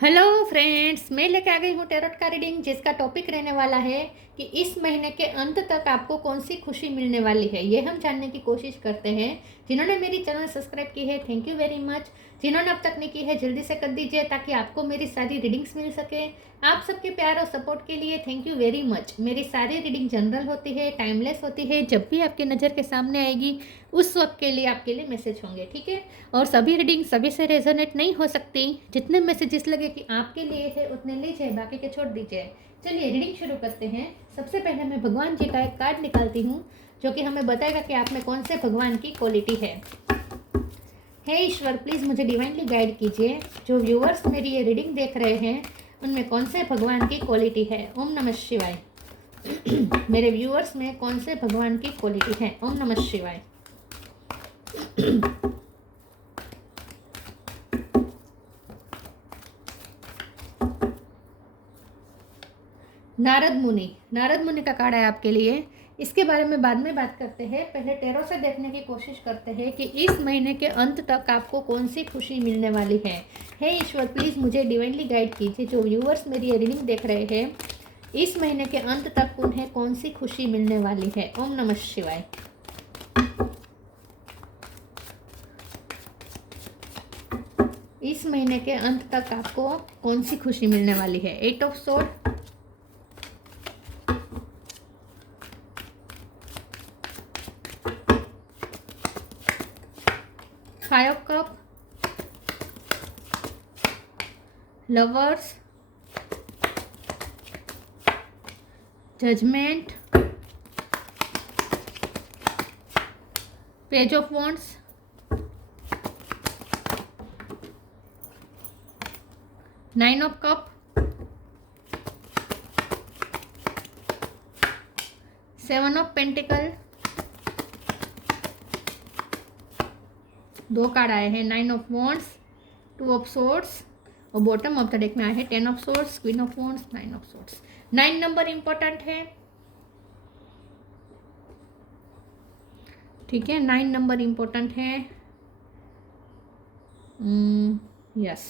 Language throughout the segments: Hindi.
हेलो फ्रेंड्स, मैं लेके आ गई हूँ टैरोट का रीडिंग, जिसका टॉपिक रहने वाला है कि इस महीने के अंत तक आपको कौन सी खुशी मिलने वाली है। ये हम जानने की कोशिश करते हैं। जिन्होंने मेरी चैनल सब्सक्राइब की है, थैंक यू वेरी मच। जिन्होंने अब तक नहीं की है, जल्दी से कर दीजिए ताकि आपको मेरी सारी रीडिंग्स मिल सके। आप सबके प्यार और सपोर्ट के लिए थैंक यू वेरी मच। मेरी सारी रीडिंग जनरल होती है, टाइमलेस होती है। जब भी आपके नज़र के सामने आएगी उस वक्त के लिए आपके लिए मैसेज होंगे, ठीक है। और सभी रीडिंग सभी से रेजोनेट नहीं हो सकती। जितने मैसेजेस लगे कि आपके लिए है उतने लीजिए, बाकी के छोड़ दीजिए। चलिए रीडिंग शुरू करते हैं। सबसे पहले मैं भगवान जी का एक कार्ड निकालती हूँ, जो कि हमें बताएगा कि आप में कौन से भगवान की क्वालिटी है। हे ईश्वर, प्लीज़ मुझे डिवाइनली गाइड कीजिए। जो व्यूअर्स मेरी ये रीडिंग देख रहे हैं उनमें कौन से भगवान की क्वालिटी है। ओम नमः शिवाय। मेरे व्यूअर्स में कौन से भगवान की क्वालिटी है। ओम नमः शिवाय। नारद मुनि का कार्ड है आपके लिए। इसके बारे में बाद में बात करते हैं। पहले टैरो से देखने की कोशिश करते हैं कि इस महीने के अंत तक आपको कौन सी खुशी मिलने वाली है। हे ईश्वर, प्लीज़ मुझे डिवाइनली गाइड कीजिए। जो व्यूअर्स मेरी रीडिंग देख रहे हैं, इस महीने के अंत तक उन्हें कौन सी खुशी मिलने वाली है। ओम नमः शिवाय। इस महीने के अंत तक आपको कौन सी खुशी मिलने वाली है। 8 of sword, 5 of cup, lovers, judgement, page of wands, nine of cup, seven of pentacle. दो कार्ड आए हैं, nine of wands, two of swords, और बॉटम ऑफ द डेक में आए हैं 10 of swords, queen of wands, 9 of swords. 9 number important है, ठीक है। 9 नंबर इंपॉर्टेंट है। Yes,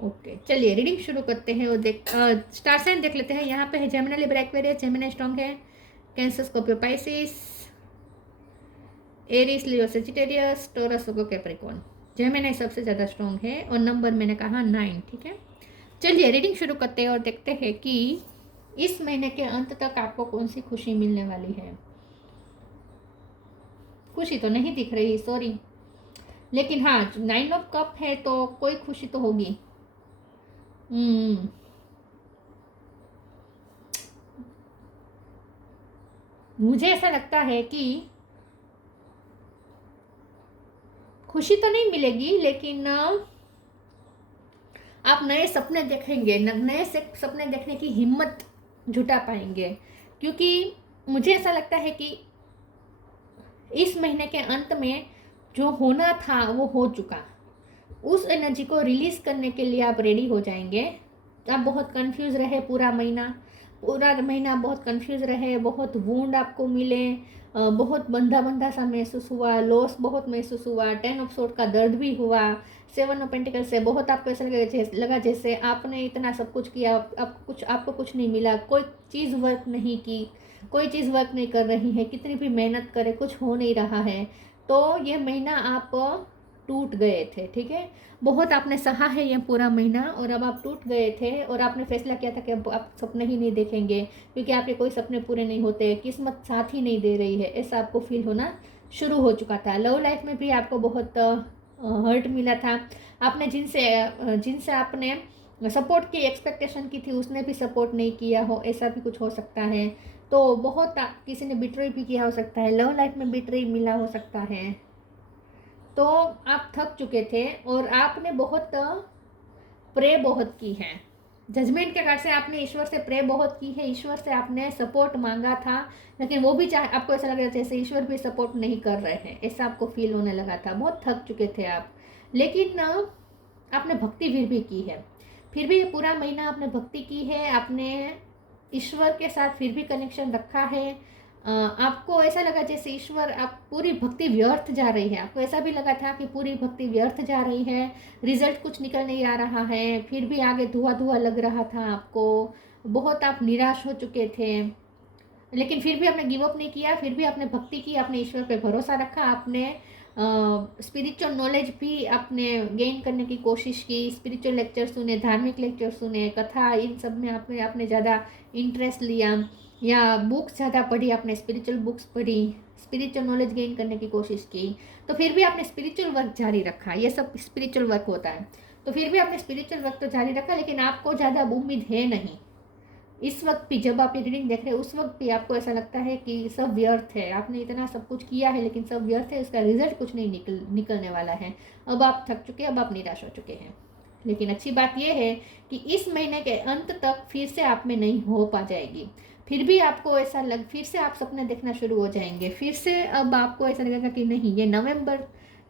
okay. चलिए रीडिंग शुरू करते हैं और स्टार साइन देख लेते हैं। यहाँ पे है Gemini, Libra, Aquarius. Gemini strong है, कैंसर, स्कॉर्पियो, पाइसिस, एरीज, लियो, सेजिटेरियस, टॉरस, वर्गो, कैप्रिकॉर्न। जेमिनी सबसे ज़्यादा स्ट्रॉन्ग है और नंबर मैंने कहा 9, ठीक है। चलिए रीडिंग शुरू करते हैं और देखते हैं कि इस महीने के अंत तक आपको कौन सी खुशी मिलने वाली है। खुशी तो नहीं दिख रही, सॉरी, लेकिन हाँ 9 ऑफ कप है तो कोई खुशी तो होगी। मुझे ऐसा लगता है कि खुशी तो नहीं मिलेगी, लेकिन आप नए सपने देखेंगे, नए से सपने देखने की हिम्मत जुटा पाएंगे। क्योंकि मुझे ऐसा लगता है कि इस महीने के अंत में जो होना था वो हो चुका। उस एनर्जी को रिलीज करने के लिए आप रेडी हो जाएंगे। आप बहुत कंफ्यूज रहे पूरा महीना बहुत कंफ्यूज रहे, बहुत वूंड आपको मिले, बहुत बंधा बंधा सा महसूस हुआ, लॉस बहुत महसूस हुआ, 10 ऑफ सोर्ड का दर्द भी हुआ, 7 ऑफ पेंटिकल से बहुत आपको ऐसा लगा जैसे आपने इतना सब कुछ किया, आपको कुछ नहीं मिला, कोई चीज़ वर्क नहीं की, कोई चीज़ वर्क नहीं कर रही है, कितनी भी मेहनत करे कुछ हो नहीं रहा है। तो ये महीना आप टूट गए थे, ठीक है। बहुत आपने सहा है ये पूरा महीना और अब आप टूट गए थे और आपने फैसला किया था कि अब आप सपने ही नहीं देखेंगे, क्योंकि आपके कोई सपने पूरे नहीं होते, किस्मत साथ ही नहीं दे रही है, ऐसा आपको फील होना शुरू हो चुका था। लव लाइफ में भी आपको बहुत हर्ट मिला था। आपने जिनसे आपने सपोर्ट की एक्सपेक्टेशन की थी उसने भी सपोर्ट नहीं किया हो, ऐसा भी कुछ हो सकता है। तो बहुत किसी ने बिट्रे भी किया हो सकता है, लव लाइफ में बिट्रे मिला हो सकता है। तो आप थक चुके थे और आपने बहुत प्रे बहुत की है। जजमेंट के कार्ड से आपने ईश्वर से प्रे बहुत की है, ईश्वर से आपने सपोर्ट मांगा था, लेकिन वो भी आपको ऐसा लग रहा था जैसे ईश्वर भी सपोर्ट नहीं कर रहे हैं, ऐसा आपको फील होने लगा था। बहुत थक चुके थे आप, लेकिन आपने भक्ति फिर भी की है। फिर भी ये पूरा महीना आपने भक्ति की है, आपने ईश्वर के साथ फिर भी कनेक्शन रखा है। आपको ऐसा लगा जैसे ईश्वर, आप पूरी भक्ति व्यर्थ जा रही है, आपको ऐसा भी लगा था कि पूरी भक्ति व्यर्थ जा रही है, रिजल्ट कुछ निकल नहीं आ रहा है, फिर भी आगे धुआं धुआं लग रहा था आपको, बहुत आप निराश हो चुके थे, लेकिन फिर भी आपने गिव अप नहीं किया, फिर भी आपने भक्ति की, आपने ईश्वर पे भरोसा रखा, आपने स्पिरिचुअल नॉलेज भी आपने गेन करने की कोशिश की, स्पिरिचुअल लेक्चर सुने, धार्मिक लेक्चर सुने, कथा, इन सब में आपने ज़्यादा इंटरेस्ट लिया, या बुक्स ज़्यादा पढ़ी, आपने स्पिरिचुअल बुक्स पढ़ी, स्पिरिचुअल नॉलेज गेन करने की कोशिश की, तो फिर भी आपने स्पिरिचुअल वर्क जारी रखा। ये सब स्पिरिचुअल वर्क होता है, तो फिर भी आपने स्पिरिचुअल वर्क तो जारी रखा, लेकिन आपको ज़्यादा उम्मीद है नहीं। इस वक्त भी जब आप ये रीडिंग देख रहे हैं, उस वक्त भी आपको ऐसा लगता है कि सब व्यर्थ है, आपने इतना सब कुछ किया है लेकिन सब व्यर्थ है, इसका रिजल्ट कुछ नहीं निकलने वाला है, अब आप थक चुके हैं, अब आप निराश हो चुके हैं। लेकिन अच्छी बात यह है कि इस महीने के अंत तक फिर से आप में नहीं हो पा जाएगी, फिर भी आपको ऐसा फिर से आप सपने देखना शुरू हो जाएंगे, फिर से अब आपको ऐसा लगेगा कि नहीं, ये नवंबर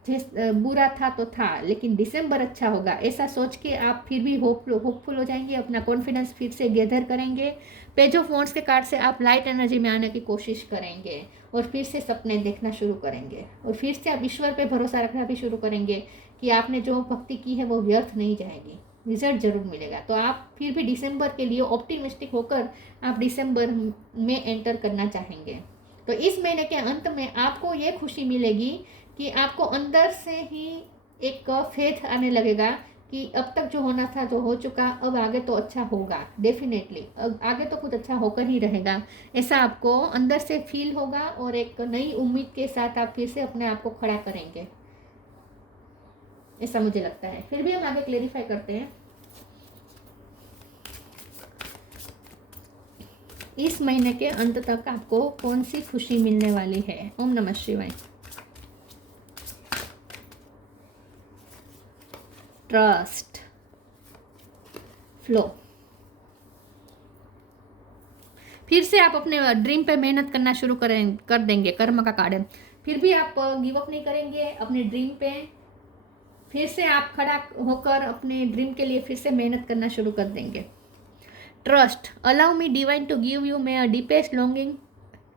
बुरा था तो था, लेकिन दिसंबर अच्छा होगा, ऐसा सोच के आप फिर भी होपफुल हो जाएंगे, अपना कॉन्फिडेंस फिर से गैदर करेंगे, पेज ऑफ वॉन्ड्स के कार्ड से आप लाइट एनर्जी में आने की कोशिश करेंगे, और फिर से सपने देखना शुरू करेंगे, और फिर से आप ईश्वर पे भरोसा रखना भी शुरू करेंगे कि आपने जो भक्ति की है वो व्यर्थ नहीं जाएगी, रिजल्ट जरूर मिलेगा। तो आप फिर भी दिसंबर के लिए ऑप्टिमिस्टिक होकर आप दिसंबर में एंटर करना चाहेंगे। तो इस महीने के अंत में आपको ये खुशी मिलेगी कि आपको अंदर से ही एक फेथ आने लगेगा कि अब तक जो होना था जो हो चुका, अब आगे तो अच्छा होगा, डेफिनेटली अब आगे तो कुछ अच्छा होकर ही रहेगा, ऐसा आपको अंदर से फील होगा, और एक नई उम्मीद के साथ आप फिर से अपने आप को खड़ा करेंगे, ऐसा मुझे लगता है। फिर भी हम आगे क्लेरिफाई करते हैं। इस महीने के अंत तक आपको कौन सी खुशी मिलने वाली है। ओम नमः शिवाय। ट्रस्ट, फ्लो, फिर से आप अपने ड्रीम पे मेहनत करना शुरू कर देंगे, कर्म का कार्ड है, फिर भी आप गिव अप नहीं करेंगे अपने ड्रीम पे, फिर से आप खड़ा होकर अपने ड्रीम के लिए फिर से मेहनत करना शुरू कर देंगे। Trust, allow me divine to give you my deepest longing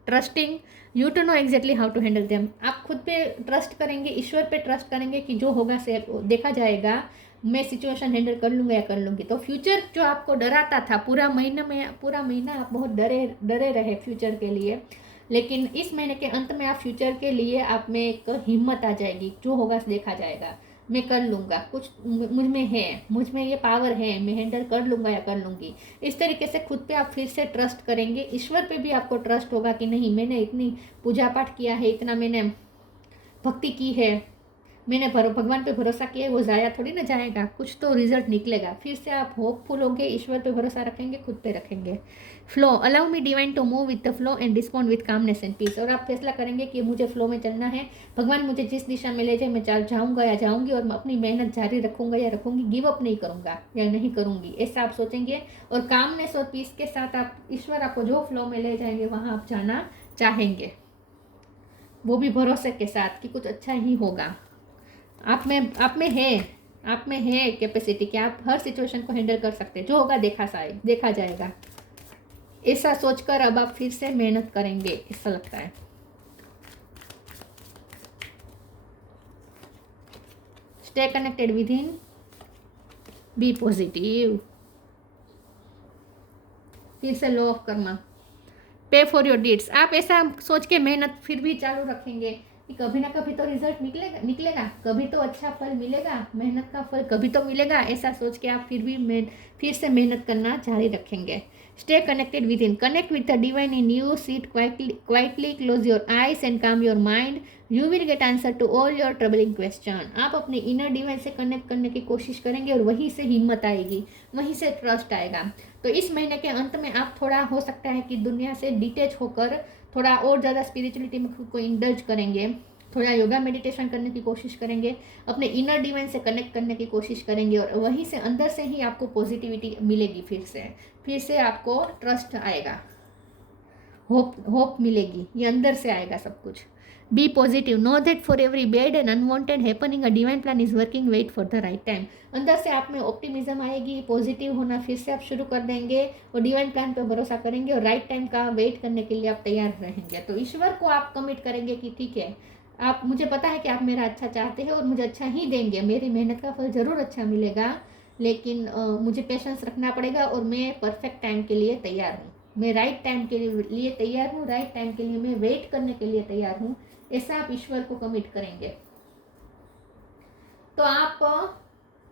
trusting you to know exactly how to handle them. आप खुद पे ट्रस्ट करेंगे, ईश्वर पे ट्रस्ट करेंगे कि जो होगा से देखा जाएगा, मैं सिचुएशन हैंडल कर लूँगा या कर लूँगी। तो फ्यूचर जो आपको डराता था, पूरा महीना आप बहुत डरे रहे फ्यूचर के लिए, लेकिन इस महीने के अंत में आप फ्यूचर के लिए आप में एक हिम्मत आ जाएगी, जो होगा देखा जाएगा, मैं कर लूँगा, कुछ मुझ में ये पावर है, मैं हैंडल कर लूँगा या कर लूँगी। इस तरीके से खुद पे आप फिर से ट्रस्ट करेंगे, ईश्वर पे भी आपको ट्रस्ट होगा कि नहीं, मैंने इतनी पूजा पाठ किया है, इतना मैंने भक्ति की है, मैंने भगवान पे भरोसा किया है, वो ज़ाया थोड़ी ना जाएगा, कुछ तो रिजल्ट निकलेगा। फिर से आप होपफुल होंगे, ईश्वर पे भरोसा रखेंगे, खुद पे रखेंगे। Flow, allow me divine to move with the flow and respond with calmness and peace. और आप फैसला करेंगे कि मुझे फ्लो में चलना है, भगवान मुझे जिस दिशा में ले जाए मैं जाऊँगा या जाऊँगी, और मैं अपनी मेहनत जारी रखूँगा या रखूँगी, गिव अप नहीं करूँगा या नहीं करूँगी, ऐसा आप सोचेंगे। और कामनेस और पीस के साथ आप ईश्वर आपको जो फ्लो में ले जाएंगे वहाँ आप जाना चाहेंगे, वो भी भरोसे के साथ कि कुछ अच्छा ही होगा। आप में है कैपेसिटी कि आप हर सिचुएशन को हैंडल कर सकते हैं, जो होगा देखा जाएगा, ऐसा सोचकर अब आप फिर से मेहनत करेंगे, ऐसा लगता है। Stay connected within, be positive. फिर से लॉ ऑफ कर्मा, पे फॉर योर डीड्स। आप ऐसा सोच के मेहनत फिर भी चालू रखेंगे कि कभी ना कभी तो रिजल्ट निकलेगा, कभी तो अच्छा फल मिलेगा, मेहनत का फल कभी तो मिलेगा, ऐसा सोच के आप फिर से मेहनत करना जारी रखेंगे। Stay connected within, connect with the divine in you, sit quietly, close your eyes and calm your mind, you will get answer to all your troubling question. आप अपने इनर डिवाइन से कनेक्ट करने की कोशिश करेंगे, और वहीं से हिम्मत आएगी, वहीं से ट्रस्ट आएगा। तो इस महीने के अंत में आप थोड़ा हो सकता है कि दुनिया से डिटेच होकर थोड़ा और ज़्यादा स्पिरिचुअलिटी में खुद को इंडल्ज करेंगे, थोड़ा योगा मेडिटेशन करने की कोशिश करेंगे, अपने इनर डिवाइन से कनेक्ट करने की कोशिश करेंगे, और वहीं से अंदर से ही आपको पॉजिटिविटी मिलेगी, फिर से आपको ट्रस्ट आएगा, होप मिलेगी, ये अंदर से आएगा सब कुछ। Be positive, know that for every bad and unwanted happening a divine plan is working, wait for the right time. अंदर से आप में ऑप्टिमिज्म आएगी, पॉजिटिव होना फिर से आप शुरू कर देंगे और डिवाइन प्लान पे भरोसा करेंगे और राइट टाइम का वेट करने के लिए आप तैयार रहेंगे। तो ईश्वर को आप कमिट करेंगे कि ठीक है, आप, मुझे पता है कि आप मेरा अच्छा चाहते हैं और मुझे अच्छा ही देंगे, मेरी मेहनत का फल ज़रूर अच्छा मिलेगा, लेकिन मुझे पेशेंस रखना पड़ेगा और मैं परफेक्ट टाइम के लिए तैयार हूँ, मैं राइट टाइम के लिए तैयार हूँ, राइट टाइम के लिए मैं वेट करने के लिए तैयार हूँ। ऐसा आप ईश्वर को कमिट करेंगे तो आप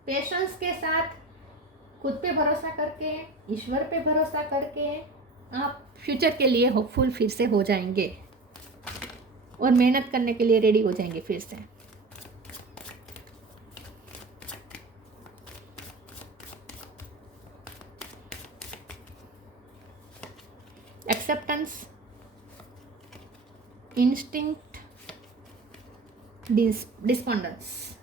पेशेंस के साथ, खुद पे भरोसा करके, ईश्वर पे भरोसा करके आप फ्यूचर के लिए होपफुल फिर से हो जाएंगे और मेहनत करने के लिए रेडी हो जाएंगे फिर से। Acceptance, instinct, despondence.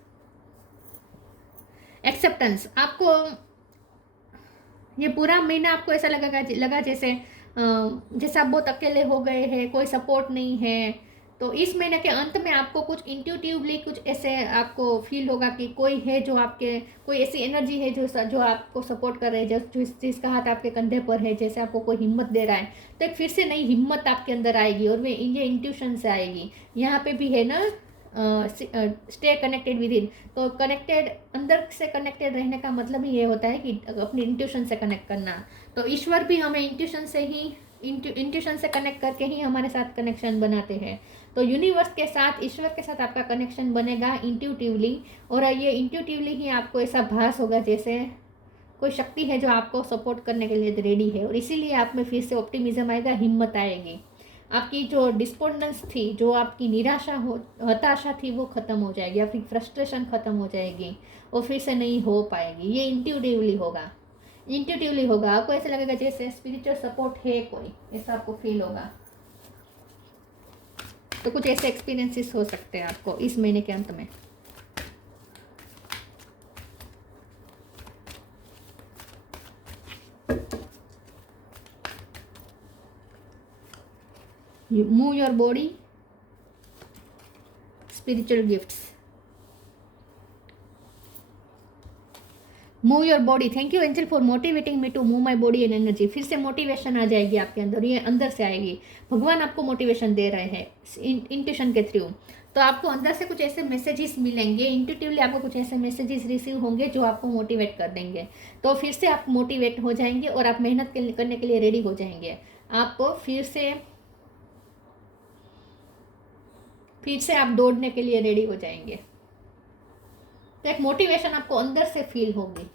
एक्सेप्टेंस, आपको ये पूरा महीना आपको ऐसा लगा जैसे आप बहुत अकेले हो गए हैं, कोई सपोर्ट नहीं है। तो इस महीने के अंत में आपको कुछ इंट्यूटिवली कुछ ऐसे आपको फील होगा कि कोई है जो आपके, कोई ऐसी एनर्जी है जो आपको सपोर्ट कर रहे हैं, जिसका हाथ आपके कंधे पर है, जैसे आपको कोई हिम्मत दे रहा है। तो एक फिर से नई हिम्मत आपके अंदर आएगी और ये इंट्यूशन से आएगी। यहाँ पे भी है ना, स्टे कनेक्टेड विद इन। तो कनेक्टेड, अंदर से कनेक्टेड रहने का मतलब ही ये होता है कि अपनी इंट्यूशन से कनेक्ट करना। तो ईश्वर भी हमें इंट्यूशन से कनेक्ट करके ही हमारे साथ कनेक्शन बनाते हैं। तो यूनिवर्स के साथ, ईश्वर के साथ आपका कनेक्शन बनेगा इंट्यूटिवली, और ये इंट्यूटिवली ही आपको ऐसा भास होगा जैसे कोई शक्ति है जो आपको सपोर्ट करने के लिए रेडी है, और इसीलिए आप में फिर से ऑप्टिमिज्म आएगा, हिम्मत आएगी। आपकी जो डिस्पोंडेंस थी, जो आपकी निराशा हताशा थी, वो ख़त्म हो जाएगी, आपकी फ्रस्ट्रेशन ख़त्म हो जाएगी और फिर से नहीं हो पाएगी। ये इंट्यूटिवली होगा। आपको ऐसा लगेगा जैसे स्पिरिचुअल सपोर्ट है कोई, ऐसा आपको फील होगा। तो कुछ ऐसे एक्सपीरियंसेस हो सकते हैं आपको इस महीने के अंत में। You move your body, spiritual gifts. Move your body, thank you angel for motivating me to move my body and energy. फिर से मोटिवेशन आ जाएगी आपके अंदर, ये अंदर से आएगी। भगवान आपको मोटिवेशन दे रहे हैं इंट्यूशन के थ्रू। तो आपको अंदर से कुछ ऐसे मैसेजेस मिलेंगे, इंट्यूटिवली आपको कुछ ऐसे मैसेजेस रिसीव होंगे जो आपको मोटिवेट कर देंगे। तो फिर से आप मोटिवेट हो जाएंगे और आप मेहनत करने के लिए रेडी हो जाएंगे। आपको फिर से आप दौड़ने के लिए रेडी हो जाएंगे। तो एक मोटिवेशन आपको अंदर से फील होगी।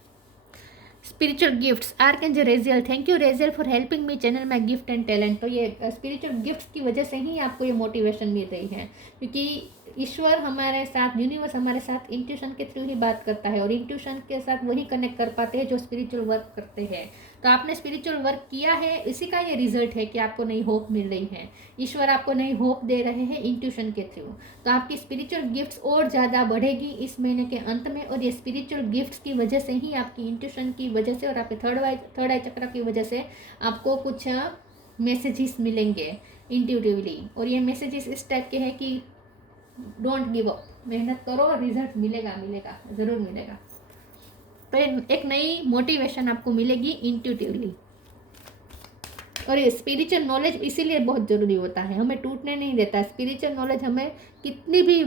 Spiritual gifts, archangel Raziel, thank you Raziel for helping me channel my gift and talent. तो ये स्पिरिचुअल गिफ्ट्स की वजह से ही आपको ये मोटिवेशन मिल रही है, क्योंकि ईश्वर हमारे साथ, यूनिवर्स हमारे साथ इंट्यूशन के थ्रू ही बात करता है, और इंट्यूशन के साथ वही कनेक्ट कर पाते हैं जो स्पिरिचुअल वर्क करते हैं। तो आपने स्पिरिचुअल वर्क किया है, इसी का ये रिजल्ट है कि आपको नई होप मिल रही है। ईश्वर आपको नई होप दे रहे हैं इंट्यूशन के थ्रू। तो आपकी स्पिरिचुअल गिफ्ट्स और ज़्यादा बढ़ेगी इस महीने के अंत में, और ये स्पिरिचुअल गिफ्ट्स की वजह से ही, आपकी इंट्यूशन की वजह से और आपके थर्ड आई चक्र की वजह से आपको कुछ मैसेजेस मिलेंगे इंट्यूटिवली। और ये मैसेजेस इस टाइप के हैं कि डोंट गिव अप, मेहनत करो, रिजल्ट मिलेगा, ज़रूर मिलेगा। तो एक नई मोटिवेशन आपको मिलेगी इंट्यूटिवली। और ये स्पिरिचुअल नॉलेज इसीलिए बहुत ज़रूरी होता है, हमें टूटने नहीं देता। स्पिरिचुअल नॉलेज हमें कितनी भी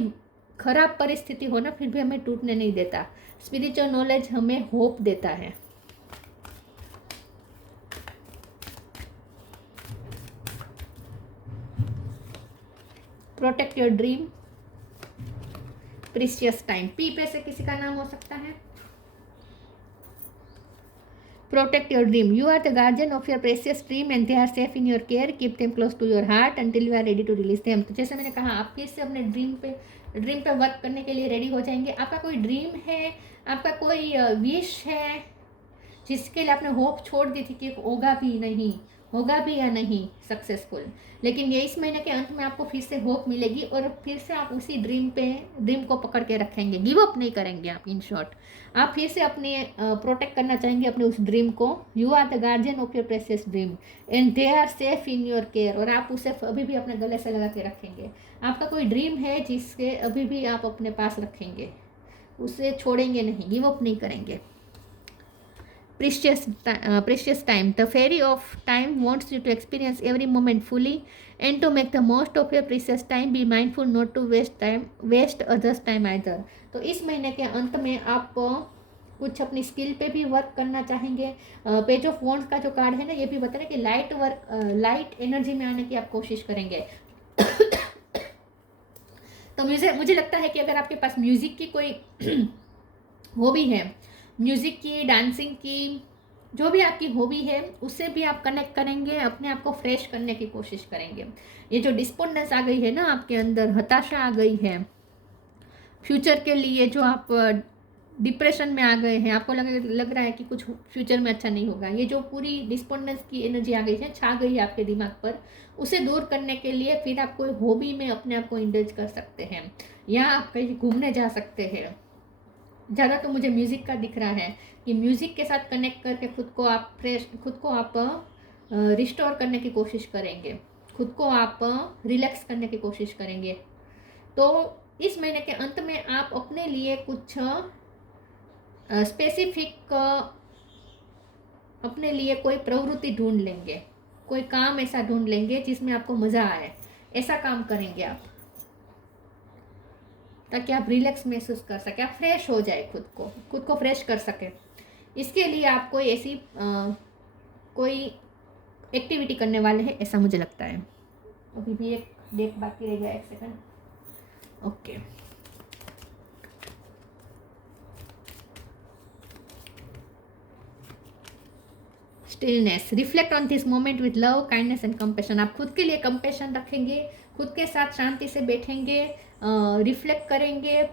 खराब परिस्थिति हो ना, फिर भी हमें टूटने नहीं देता। स्पिरिचुअल नॉलेज हमें होप देता है। Protect your dream, precious time, P पे से किसी का नाम हो सकता है। Protect your dream, you are the guardian of your precious dream and they are safe in your care, keep them close to your heart until you are ready to release them. तो जैसे मैंने कहा, आप फिर से अपने ड्रीम पे वर्क करने के लिए रेडी हो जाएंगे। आपका कोई ड्रीम है, आपका कोई विश है जिसके लिए आपने होप छोड़ दी थी कि होगा भी नहीं, होगा भी या नहीं सक्सेसफुल, लेकिन ये इस महीने के अंत में आपको फिर से होप मिलेगी और फिर से आप उसी ड्रीम को पकड़ के रखेंगे, गिव अप नहीं करेंगे आप। इन शॉर्ट आप फिर से अपने प्रोटेक्ट करना चाहेंगे अपने उस ड्रीम को। You are the guardian of your precious dream and they are safe in your care, और आप उसे अभी भी अपने गले से लगा के रखेंगे। आपका कोई ड्रीम है जिसके अभी भी आप अपने पास रखेंगे, उसे छोड़ेंगे नहीं, गिव अप नहीं करेंगे। Precious time. The fairy of time wants you to experience every moment fully and to make the most of your precious time. Be mindful not to waste others' time either. तो इस महीने के अंत में आप कुछ अपनी स्किल पे भी वर्क करना चाहेंगे। पेज ऑफ वॉन्ड्स का जो कार्ड है ना, ये भी बता रहे कि लाइट एनर्जी में आने की आप कोशिश करेंगे। तो मुझे लगता है कि अगर आपके पास म्यूजिक की कोई हॉबी है, म्यूज़िक की, डांसिंग की, जो भी आपकी हॉबी है, उससे भी आप कनेक्ट करेंगे, अपने आप को फ्रेश करने की कोशिश करेंगे। ये जो डिस्पोंडेंस आ गई है ना आपके अंदर, हताशा आ गई है फ्यूचर के लिए, जो आप डिप्रेशन में आ गए हैं, आपको लग रहा है कि कुछ फ्यूचर में अच्छा नहीं होगा, ये जो पूरी डिस्पोंडेंस की एनर्जी आ गई है, छा गई है आपके दिमाग पर, उसे दूर करने के लिए फिर आप कोई हॉबी में अपने आप को इंडल्ज कर सकते हैं, या आप कहीं घूमने जा सकते हैं। ज़्यादा तो मुझे म्यूज़िक का दिख रहा है कि म्यूज़िक के साथ कनेक्ट करके खुद को आप रिस्टोर करने की कोशिश करेंगे, खुद को आप रिलैक्स करने की कोशिश करेंगे। तो इस महीने के अंत में आप अपने लिए कुछ स्पेसिफिक अपने लिए कोई प्रवृत्ति ढूंढ लेंगे, कोई काम ऐसा ढूंढ लेंगे जिसमें आपको मज़ा आए, ऐसा काम करेंगे आप, ताकि आप रिलैक्स महसूस कर सके, आप फ्रेश हो जाए, खुद को फ्रेश कर सके। इसके लिए आप कोई ऐसी कोई एक्टिविटी करने वाले हैं, ऐसा मुझे लगता है। अभी भी एक डेट बाकी रह गया, 1 second. Okay, stillness, reflect on this moment with love, kindness and compassion. आप खुद के लिए कंपैशन रखेंगे, खुद के साथ शांति से बैठेंगे, रिफ्लेक्ट करेंगे,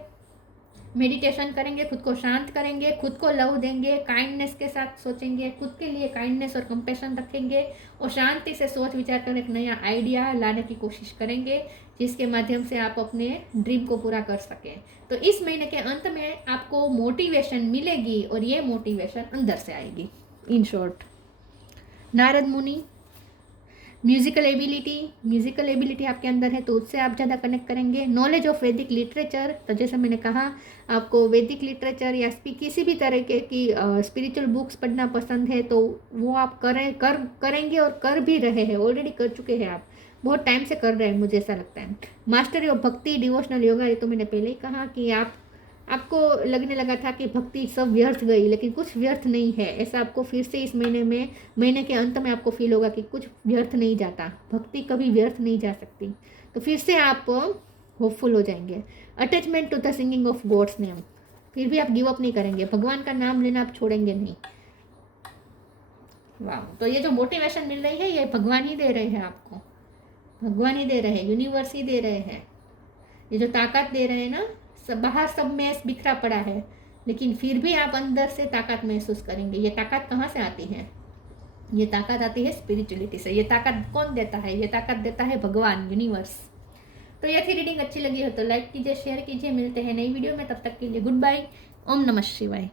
मेडिटेशन करेंगे, खुद को शांत करेंगे, खुद को लव देंगे, काइंडनेस के साथ सोचेंगे, खुद के लिए काइंडनेस और कंपैशन रखेंगे, और शांति से सोच विचार कर एक नया आइडिया लाने की कोशिश करेंगे, जिसके माध्यम से आप अपने ड्रीम को पूरा कर सकें। तो इस महीने के अंत में आपको मोटिवेशन मिलेगी, और ये मोटिवेशन अंदर से आएगी। इन शॉर्ट, नारद मुनि, म्यूजिकल एबिलिटी आपके अंदर है, तो उससे आप ज़्यादा कनेक्ट करेंगे। नॉलेज ऑफ वैदिक लिटरेचर, तो जैसे मैंने कहा, आपको वैदिक लिटरेचर या किसी भी तरह की स्पिरिचुअल बुक्स पढ़ना पसंद है, तो वो आप करेंगे और कर भी रहे हैं, ऑलरेडी कर चुके हैं, आप बहुत टाइम से कर रहे हैं, मुझे ऐसा लगता है। मास्टरी ऑफ भक्ति, डिवोशनल योगा, ये तो मैंने पहले ही कहा कि आपको लगने लगा था कि भक्ति सब व्यर्थ गई, लेकिन कुछ व्यर्थ नहीं है, ऐसा आपको फिर से इस महीने के अंत में आपको फील होगा कि कुछ व्यर्थ नहीं जाता, भक्ति कभी व्यर्थ नहीं जा सकती। तो फिर से आप होपफुल हो जाएंगे। Attachment to the singing of God's name, फिर भी आप गिव अप नहीं करेंगे, भगवान का नाम लेना आप छोड़ेंगे नहीं। वाह, तो ये जो मोटिवेशन मिल रही है, ये भगवान ही दे रहे हैं आपको, भगवान ही दे रहे हैं, यूनिवर्स ही दे रहे हैं। ये जो ताकत दे रहे हैं ना, बाहर सब में बिखरा पड़ा है, लेकिन फिर भी आप अंदर से ताकत महसूस करेंगे। ये ताकत कहाँ से आती है? ये ताकत आती है स्पिरिचुअलिटी से। ये ताकत कौन देता है? ये ताकत देता है भगवान, यूनिवर्स। तो ये थी रीडिंग, अच्छी लगी हो तो लाइक कीजिए, शेयर कीजिए। मिलते हैं नई वीडियो में, तब तक के लिए गुड बाय। ओम नमः शिवाय।